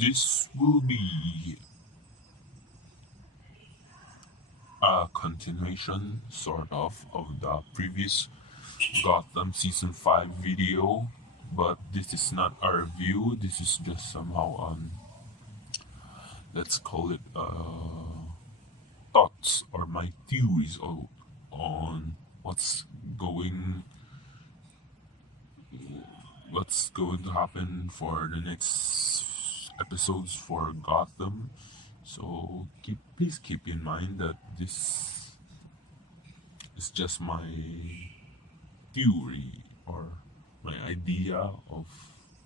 This will be a continuation, sort of the previous Gotham Season 5 video, but this is not a review, this is just somehow let's call it thoughts or my theories on going what's going to happen for the next episodes for Gotham. So please keep in mind that this is just my theory or my idea of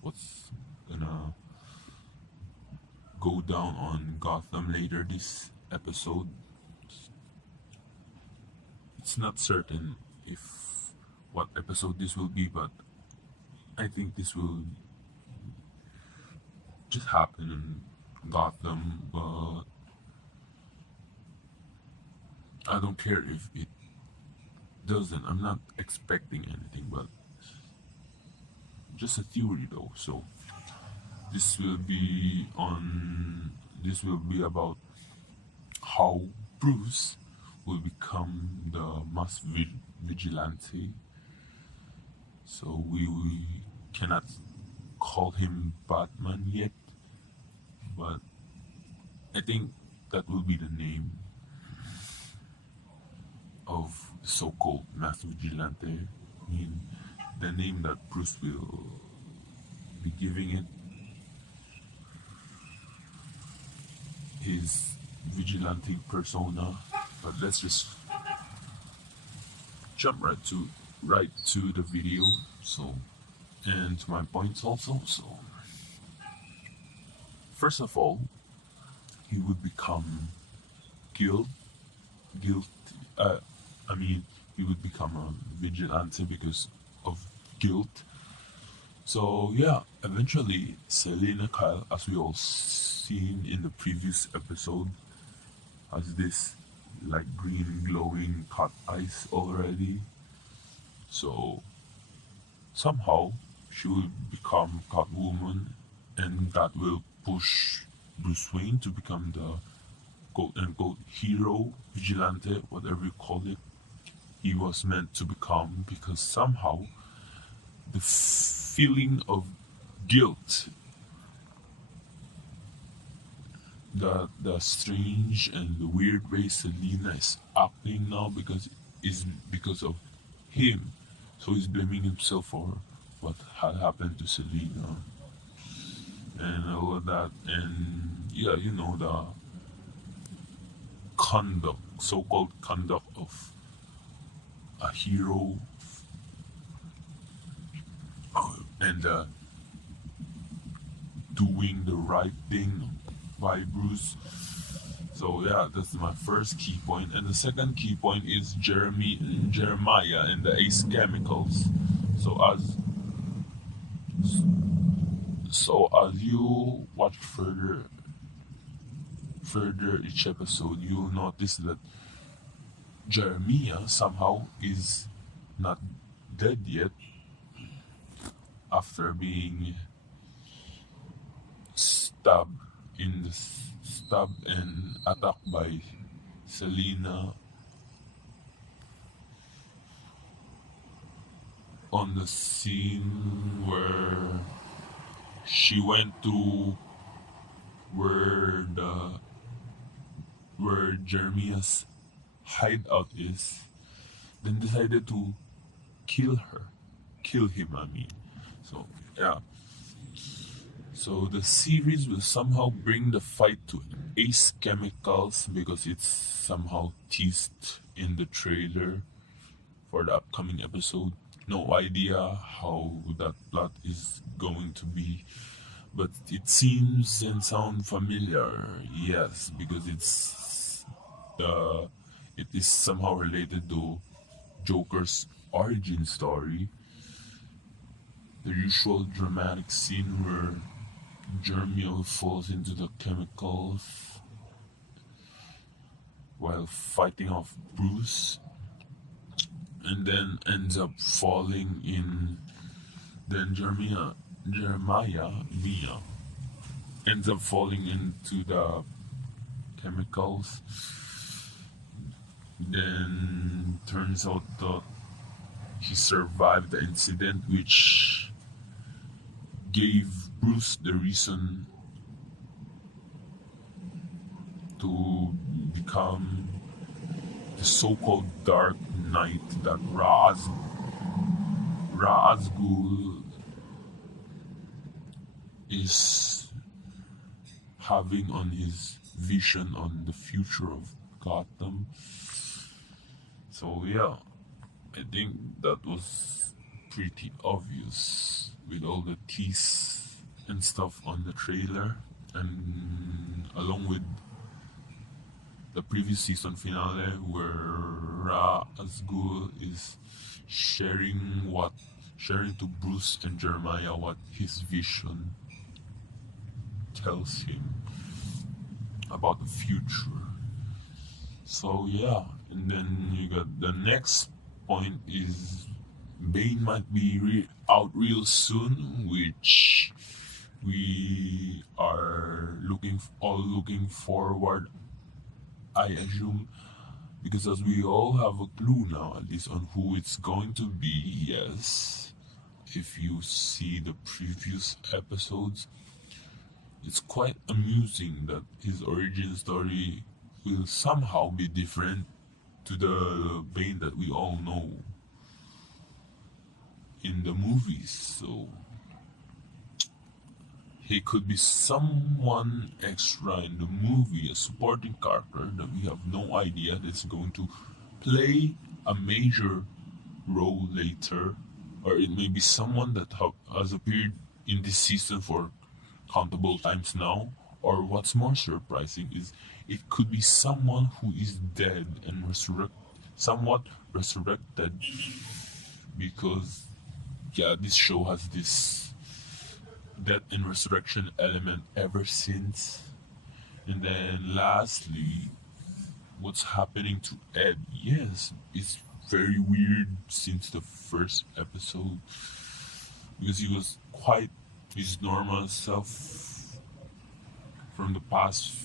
what's gonna go down on Gotham later this episode. It's not certain if what episode this will be, but I think this will just happen in Gotham, but I don't care if it doesn't. I'm not expecting anything, but just a theory though. So this will be about how Bruce will become the mass vigilante. So we cannot call him Batman yet, but I think that will be the name of the so-called mass vigilante. I mean, the name that Bruce will be giving it, his vigilante persona. But let's just jump right to the video. So, and to my points also. So, first of all, he would become guilt. He would become a vigilante because of guilt. So yeah, eventually Selena Kyle, as we all seen in the previous episode, has this like green glowing cat eyes already. So somehow she will become Catwoman, and that will push Bruce Wayne to become the quote unquote hero, vigilante, whatever you call it, he was meant to become, because somehow the feeling of guilt, the strange and the weird way Selena is acting now is because of him. So he's blaming himself for what had happened to Selena and all of that. And yeah, the so-called conduct of a hero, and doing the right thing by Bruce. So yeah, that's my first key point. And the second key point is Jeremiah and the Ace Chemicals. So as you watch further each episode, you'll notice that Jeremiah somehow is not dead yet after being stabbed and attacked by Selena on the scene where she went to where Jeremiah's hideout is, then decided to kill him, I mean. So yeah, so the series will somehow bring the fight to Ace Chemicals because it's somehow teased in the trailer for the upcoming episode. No idea how that plot is going to be, but it seems and sound familiar. Yes, because it is somehow related to Joker's origin story. The usual dramatic scene where Jeremiah falls into the chemicals while fighting off Bruce, and then ends up falling in. Then Jeremiah, Mia, ends up falling into the chemicals. Then turns out that he survived the incident, which gave Bruce the reason to become the so-called Dark Knight that Ra's Ghul is having on his vision on the future of Gotham. So yeah, I think that was pretty obvious with all the tease and stuff on the trailer, and along with the previous season finale where Ra's Ghul is sharing to Bruce and Jeremiah what his vision tells him about the future. So yeah, and then you got the next point is Bane might be out real soon, which we are all looking forward, I assume, because as we all have a clue now, at least on who it's going to be. Yes, if you see the previous episodes, it's quite amusing that his origin story will somehow be different to the Bane that we all know in the movies. So he could be someone extra in the movie, a supporting character that we have no idea that's going to play a major role later, or it may be someone that has appeared in this season for countable times now, or what's more surprising is it could be someone who is dead and somewhat resurrected, because yeah, this show has this death and resurrection element ever since. And then lastly, what's happening to Ed? Yes, it's very weird since the first episode, because he was quite his normal self from the past.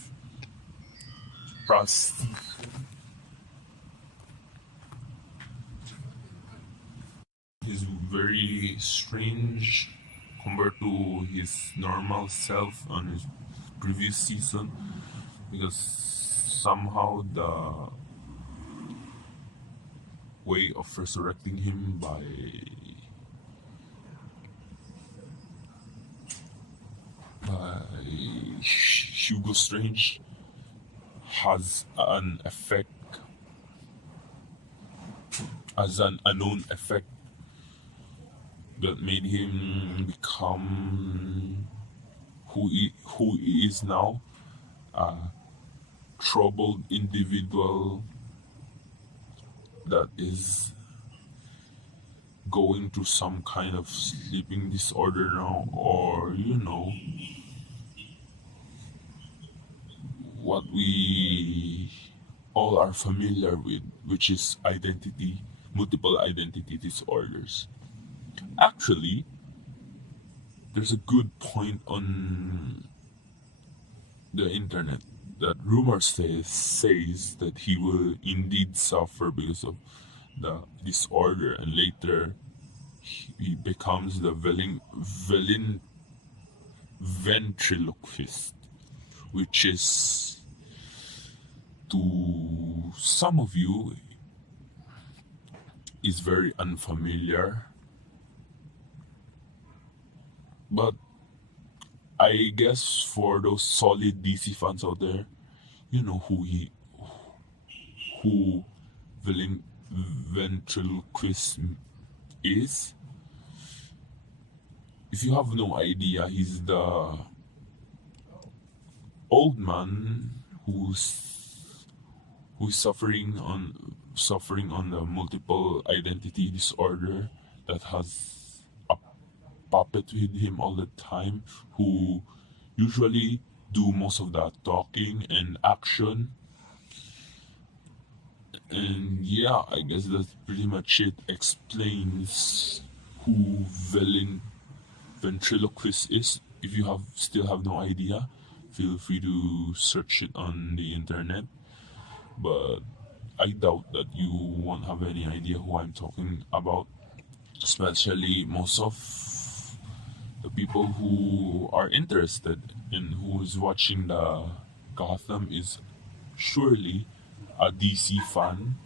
He's very strange compared to his normal self on his previous season, because somehow the way of resurrecting him by Hugo Strange has an unknown effect that made him become who he is now, a troubled individual that is going through some kind of sleeping disorder now, or what we all are familiar with, which is multiple identity disorders. Actually, there's a good point on the internet that rumor says that he will indeed suffer because of the disorder, and later he becomes the ventriloquist, which is, to some of you, is very unfamiliar. But I guess for those solid DC fans out there, you know who ventriloquist is. If you have no idea, he's the old man who's suffering on the multiple identity disorder, that has a puppet with him all the time, who usually do most of that talking and action. And yeah, I guess that's pretty much it. Explains who ventriloquist is. if you still have no idea, feel free to search it on the internet. But I doubt that you won't have any idea who I'm talking about, especially most of the people who are interested in who is watching the Gotham is surely a DC fan.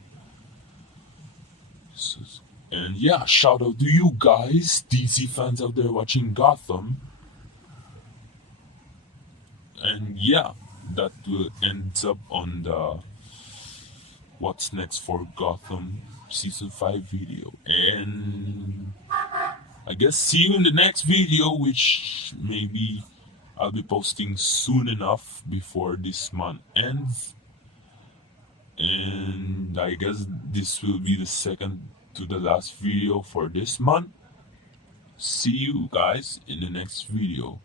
And yeah, shout out to you guys, DC fans out there watching Gotham. And yeah, that will end up on the what's next for Gotham season 5 video. And I guess see you in the next video, which maybe I'll be posting soon enough before this month ends. And I guess this will be the second to the last video for this month. See you guys in the next video.